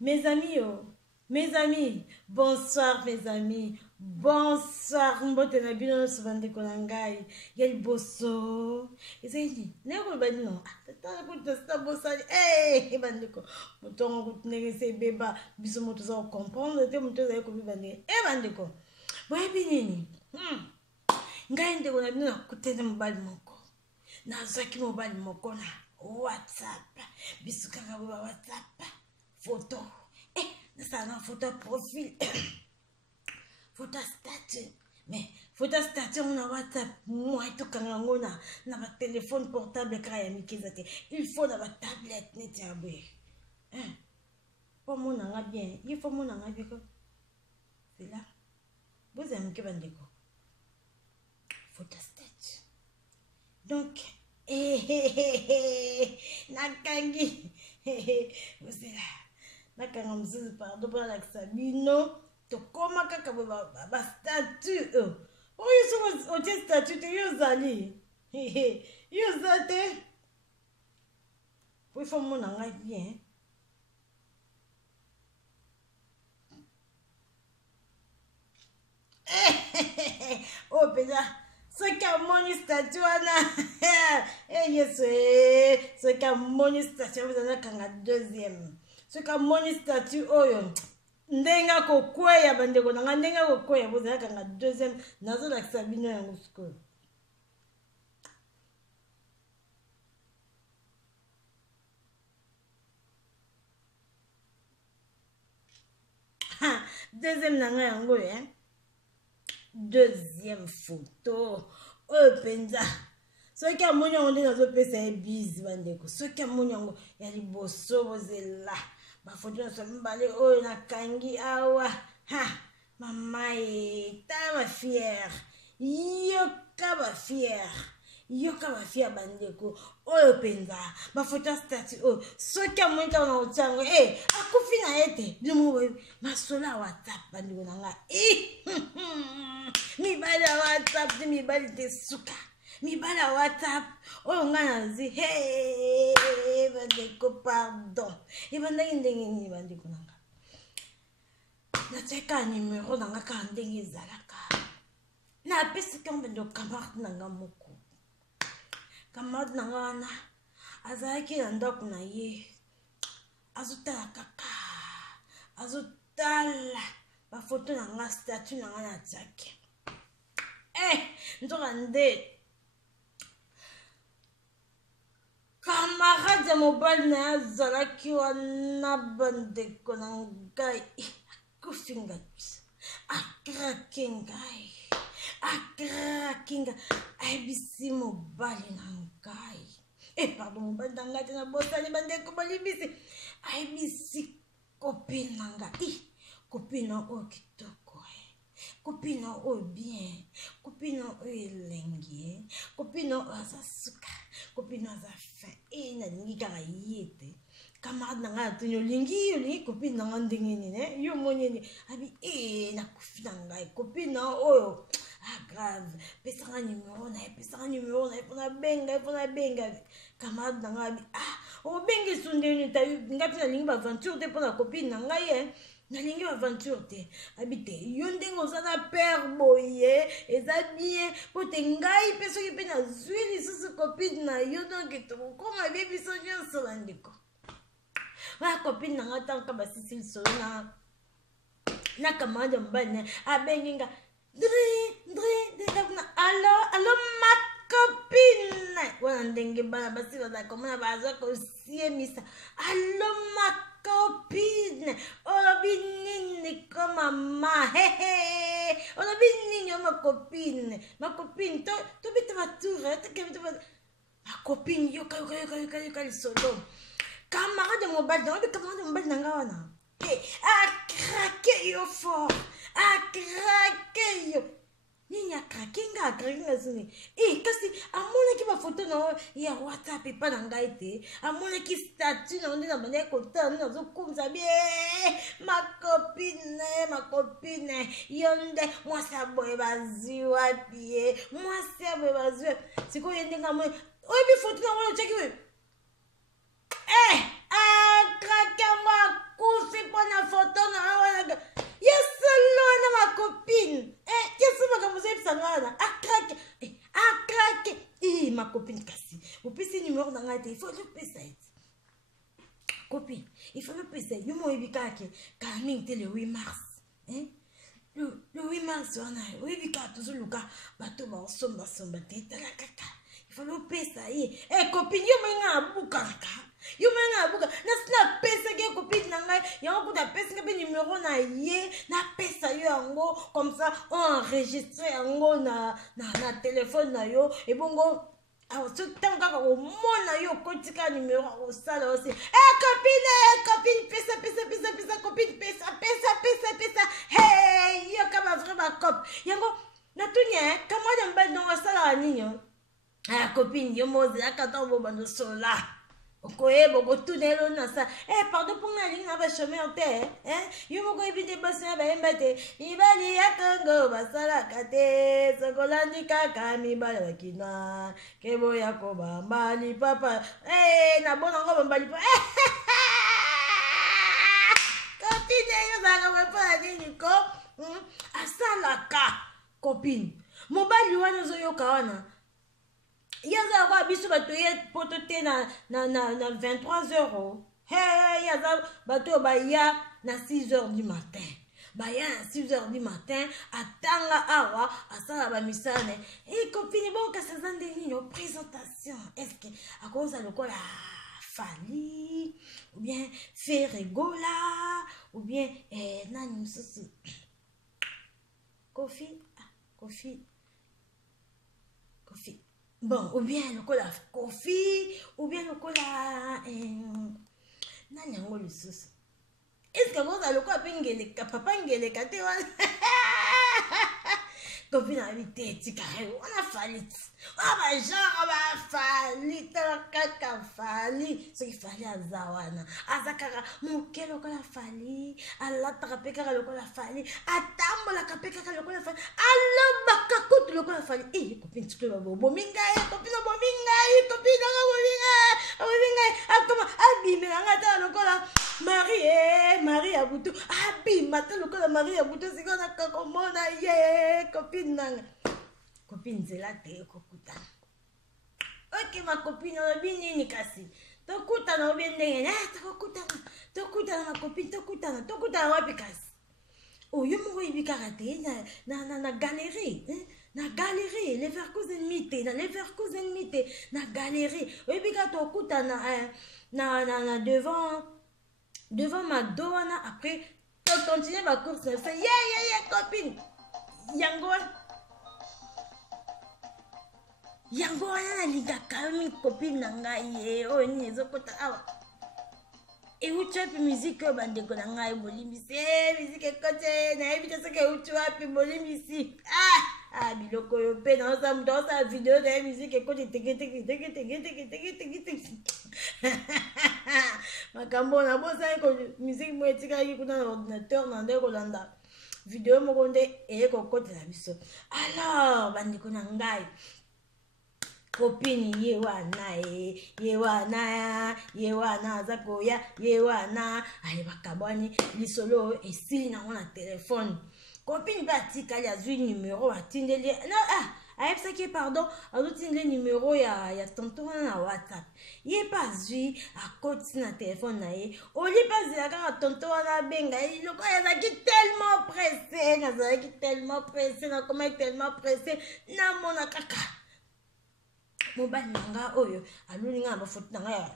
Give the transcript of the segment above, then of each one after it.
Mes amis, bonsoir mes amis, bonsoir, mbote na bino so bande konangai, yel bosso. Ezeli, neko bandi no. Tata ko testa bossali. Bandeko. Motongo kutinege se beba, biso moto za comprendre te moto za ko bibande. Bandeko. Boye binini. Ngai ndeko na bino na kutene mobali moko. Na zaki mobali moko na WhatsApp. Biso kaka ba WhatsApp. Photo. Ça a une photo profil, photo statut, mais photo statut on a WhatsApp, moi et tout quand on a notre téléphone portable quand il faut la tablette net à boire. Pour mon anga bien, il faut mon anga bien quoi. C'est là. Vous aimez que bandeko. Photo statut. Donc, nakangi, vous êtes là. Nakanga mzizi pardon pour la Sabino to koma kaka ba statut oyo so o statut te yo zali yo zate faut faire mon anga bien oh peda ce qu'a mon statut ana yes ce qu'a mon statut vous avez kanga deuxième. Ce que mon statut oyo ndenga kokweya bandeko nanga ndenga kokweya bozala kanga deuxième nazo la Sabino yango siko deuxième nanga yango deuxième photo oyo penza soki amoni yango nde nazopesa ye bise bandeko soki amoni yango ya liboso bozela bafoto nyonso mibale oyo nakangi awa mama ye tala bafiere yoka bafiere bandeko oyo mpenza bafoto statut oyo soki amoni kaka na kotia yango akufi na ye te bino masolo ya WhatsApp bandeko na nga mibali ya WhatsApp te mibali te suka mibala WhatsApp oyo nga nazi bandeko pardon ebandaki ndenge nini bandeko nanga natiaka numero nanga kaka ndenge ezalaka napesika bandeko camarade nanga moko camarade nanga wana azalaki na ndako na ye azotala kaka azotala bafoto nanga statut nanga natiaki ntoka nde camarade ya mobali na ye azalaki wana bandeko na ngai akufi ngai akrake ngai ayebisi mobali na ngai pardon mobali na ngai te na bosani bandeko balibisi ayebisi kopine na ngai kopine oyo kitoko kopine oyo bien kopine oyo elengi kopine oyo aza suka kopine aza fin nalingi kaka ye te camarade na ngai atuni olingi kopine na ngai ndenge nini yo moni nini abi nakufi na ngai kopine oyo grave pesanga numero na ye mpona benga camarade na ngai abi obengi so ndenge nini tayo ngai mpe nalingi baaventure te mpona kopine na ngai nalingi aventure te abi te yo ndenge oza na pere boye eza bien po te ngai mpe soki mpe nazwi lisusu copine na yo donke tokokoma bie biso nyonso bandeko oya copine na ngai ntango ka basisi lisolo na camarade ya mobali na abengi nga alo ma copine wana ndenge bana basi baza komona baza kosiemisa alo ma copine olobi nini ko mama olobi nini o macopine tobita batour macopine yoka lisolo camarade mobali na camarade mobali na nga wana akrake yo fort akrake yo nini akrake nga sini kasi amonaki bafoto na ya WhatsApp epa na ngai te amonaki statut na nde na banda kotala nde nazokomisa bie macopine yo nde mwasi ya boye bazwi wapi ye mwasi ya boye bazwi sikoyo ye ndenge amoni oyo bifoto na wana otyaki we akrake yango akufi po il faut le payer. Copine, il faut le payer. Je m'en vais dire le 8 mars. Hein? Le 8 mars, on a oui, toujours le cas. Bateau, somba, tête, la caca. Il faut le payer. Eh, copine, yo m'en a boucanka. Yo m'en a boucanka. Na pesa que copine nanga. Y'a un coup de pesa que numéro na yé. Na pesa yo ango. Comme ça, on enregistre ango na téléphone na yo. Et bon, go. Alors, ce temps quand on monte yo kotika numéro au salon aussi. Copine, pesa, copine, pesa. Hey, yo kama vraiment cop. Yango, na tunya, kama yamba dans la salle à nino. Ah, copine, yo moze la kata bo bando sola. Okoye boko tunelo na sa. Pardon pour na ligne na ba chemin te, hein? Yo moko ebite basa ba embate. Ibali ya Congo basala kate. Sokolandi kaka mi bala bakina. Kebo ya ko bambali papa. Na bona ngo bambali papa. Copine yo zanga ba pa nini ko? Asala ka copine. Mobali wana zo yo kawana. Yaza kwa biso bato ye poto te na 23 €. Hey, yaza bato ba ya na 6 h du matin. Ba ya na 6 h du matin atanga awa asala ba misane. Copine bon ka sazande ni présentation. Est-ce que à cause de quoi la Fali ou bien Ferregola ou bien nani mususu Kofi. Bon, ou bien le cola Kofi, ou bien le cola nani yango le sauce. Est-ce que vous avez le cola pengele papa ngele kate wana? Kofi na vite tikare wana fali. Ba genre ba fali kaka fali. Ce qui fallait azawana. Azakara mukelo kola fali, ala tapeka le cola fali, atambola kapeka le cola fali. Allo bakakutu le cola fali. Copine tu peux bominga, copine akoma abime ngata le cola Marie abutu abima te le cola Marie abutu sikona kakomona ye copine nanga. Copine zela te kokuta. Ok ma copine obini ni kasi. Tokutana obendenge. Tokutana ma copine tokutana wapi kasi. Yo moko ibikaka te na galerie. Na galerie Leverkusen mite na galerie. Obika tokutana na devant ma douane après continuer ma course. Yeah copine. Yango wana nalingaka mi copine na ngai oyo nini ezokota awa euti wapi miziki oyo bandeko na ngai bolimbisi miziki ekote nayebi te soki euti wapi bolimbisi biloko oyo mpe naosa moto aosala video naye miziki ekoti teketeke makambo na bosali miziki mo etikaki kuna na ordinateur na nde kolanda video moko nde eye kokotela biso. Alors bandeko na ngai copine ye wana azakoya ye wana aye bakabwani lisolo esili nango na telefone. Copine mpe atikali azwi numero atindeli ayebisaki pardon azotindeli numero ya tonton wana na WhatsApp. Ye mpe azwi akoti na telefone na ye oli mpe azela kaka tonton wana abenga ye loko azalaki tellement pressé nakomaki tellement pressé namona kaka mobali nanga oyo aluli nga na bafoto nanga ya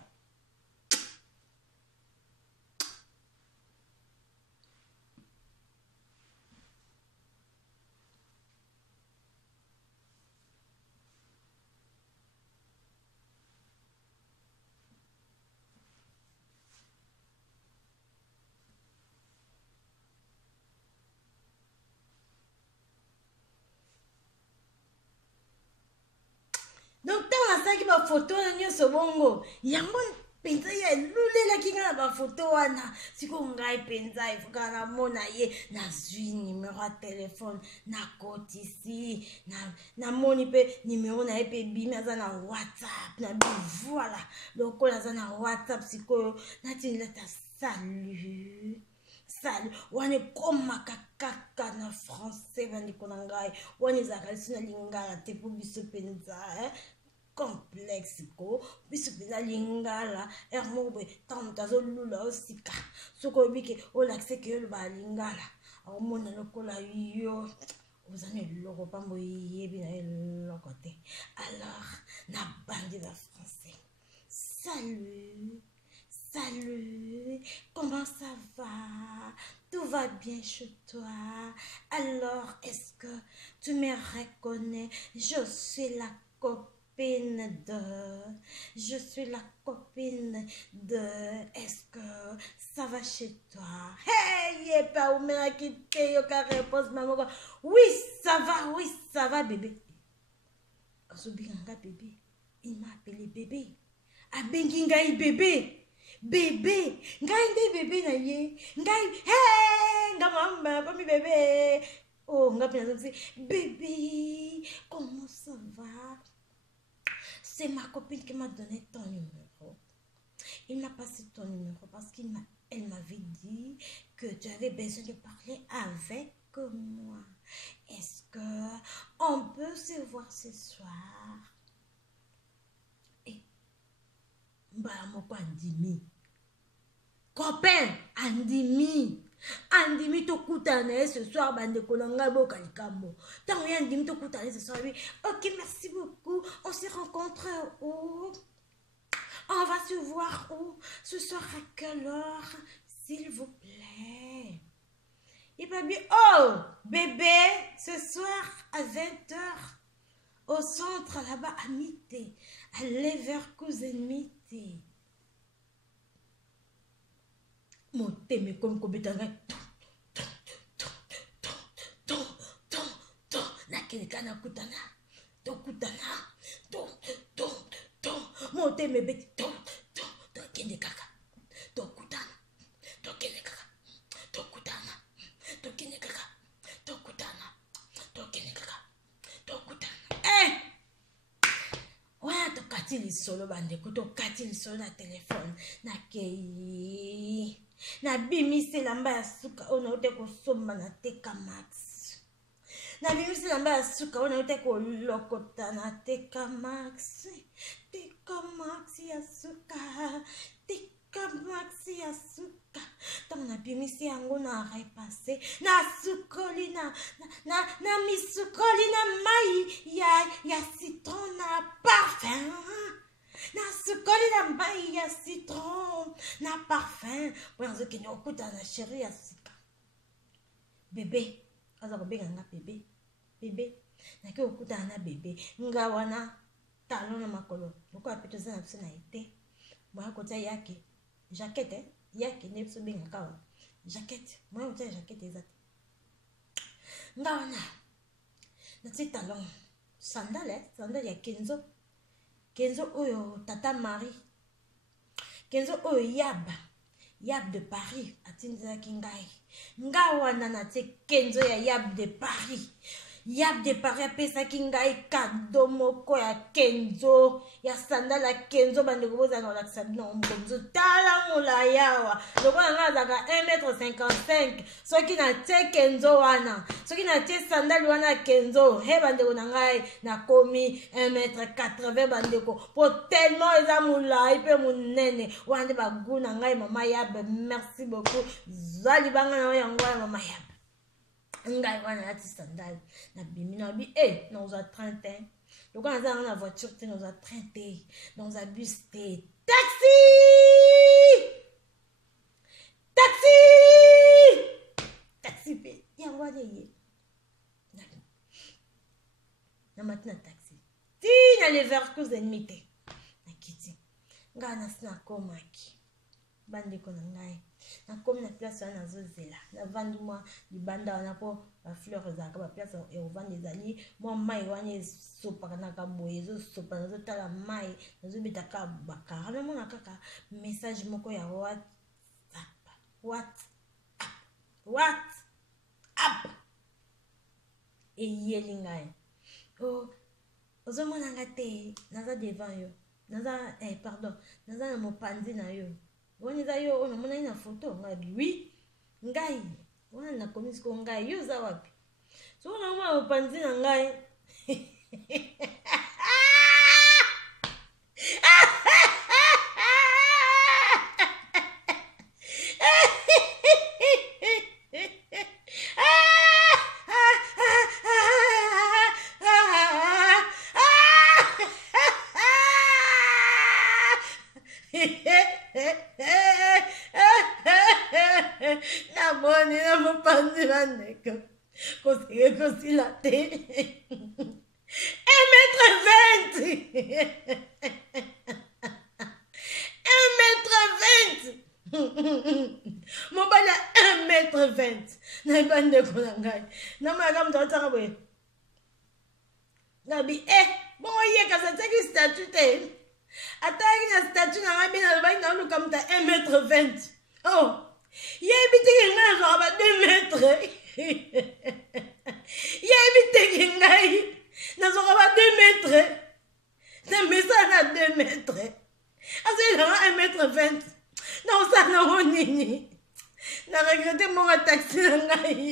donc ntango nasalaki bafoto wana nyonso bongo yango mpenza ye elulelaki nga na bafoto wana sikoyo ngai mpenza efokaka namona ye nazwi numero ya telefone nakotisi namoni mpe numero na ye mpe ebimi aza na WhatsApp na bi voilà lokola aza na WhatsApp sikoyo natindela ta salut wana ekomaka kaka na français bandeko na ngai wana ezalaka liso na lingala te mpo biso mpenza complexe ko biso pena lingala ermobe tantazo lula osika soko bike olakse ke lo ba lingala omona lokola yo vous avez le repambo yebi na le côté alors na bandi la français salut salut comment ça va tout va bien chez toi alors est-ce que tu me reconnais je suis la copine de je suis la copine de est-ce que ça va chez toi hey yé pas ou me quitté yo ka réponse maman oui ça va bébé Azobinganga bébé il m'a appelé bébé abengi ngai bébé bébé ngai nde bébé na ye ngai hey nga mama comme bébé oh nga pena bébé comment ça va. C'est ma copine qui m'a donné ton numéro. Il m'a passé ton numéro parce qu'elle m'avait dit que tu avais besoin de parler avec moi. Est-ce que on peut se voir ce soir? Et bah mon andimi. Copain, andimi to kutane ce soir bande kolanga boka likambo. Tant andimi to kutane ce soir. OK, merci beaucoup. On se rencontre où? On va se voir où? Ce soir à quelle heure? S'il vous plaît. Il m'a dit, oh, bébé, ce soir à 20h, au centre là-bas à Mité, à Leverkusen Mité. Mon thème comme Kobetanga. Nakena kutana. Mon thème beti. Kende kaka. Kutana. Kende kaka. Kutana. Kende kaka. Kutana. Kende kaka. Kutana. Eh! Ouais, tokati lisolo bande ko tokati lisolo na téléphone na kei. Na bimisi lamba ya suka ona ote ko somba na teka max. Na bimisi lamba ya suka ona ote ko lokota na teka max. Teka max ya suka. Teka max ya suka. Tant na bimisi yango na repasse na sukoli na misukoli na mai ya citron na parfum. Na sukoli na mai ya citron na parfum. Bonzo ki okuta na chérie ya sika. Bébé, aza ko benga nga bébé. Bébé, na ki okuta na bébé. Nga wana talon na makolo. Boko apito za na biso na été. Moya kota yake. Jaquette, yake ne biso benga kawa. Jaquette, moya kota jaquette ezate. Nga wana na ti talon. Sandale ya Kenzo. Kenzo oyo tata Marie. Kenzo oyo Yab de Paris atinzaki ngai. Nga wana na te Kenzo ya Yab de Paris. Yab de Paris apesaki ngai kado moko ya Kenzo. Ya sandala Kenzo bande koboza na olakisa bino Kenzo tala mula yawa. Lokola nga azaka 1,55 m. Soki na te Kenzo wana. Soki na te sandali wana Kenzo. He bande ko na ngai na komi 1,80 m bande ko. Po tellement eza mula ipe munene. Wande bagu na ngai mama Yab. Merci beaucoup. Zali banga na yango ya mama Yab. Ngai wana ati sandali na bimi na bi dans un train donc on a dans la voiture dans un train dans un bus taxi pe yango ye na matina taxi ti na Leverkusen Mité na kiti nga na sina komaki bande ko na ngai na comme na place wana zozela na vandu mwa libanda wana po ba fleur ezaka ba place e ovanda ezali mwa mai wana esopaka na kaboye ezosopa nazotala mai nazobetaka bakara namona kaka message moko ya WhatsApp eyeli ngai ozomona nga te naza devant yo naza pardon naza na mopanzi na yo woni za yo ona mona ina photo ngabi oui ngai wana na komisi ko ngai yo za wapi so na mwa upanzi na ngai Namoni na mopanzi bandeko. Kosike kosila te. 1m20. 1m20. Mobali 1m20. Na bandeko na ngai. Namaka mtu atanga boye. Nabi bon ye ka sa teki statut te. Ataki na statut na ngai bina lobai na luka mta 1m20. Oh. Ye bitiki ngai na ba 2 mètres. Ye bitiki ngai na zo ba 2 mètres. Na mesa na 2 mètres. Asa na 1m20. Na osana honini. Na regrette mon taxi na ngai.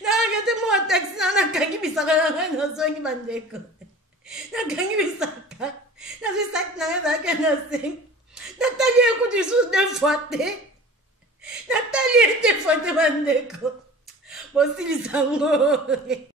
Na regrette mon taxi na kangi bisaka na ngai na zongi bandeko. Na kangi bisaka. Na bisaka na ngai na sing. Nathalie écoute sous 2 fois te. Nathalie était fois te bandeko. Bosili sango.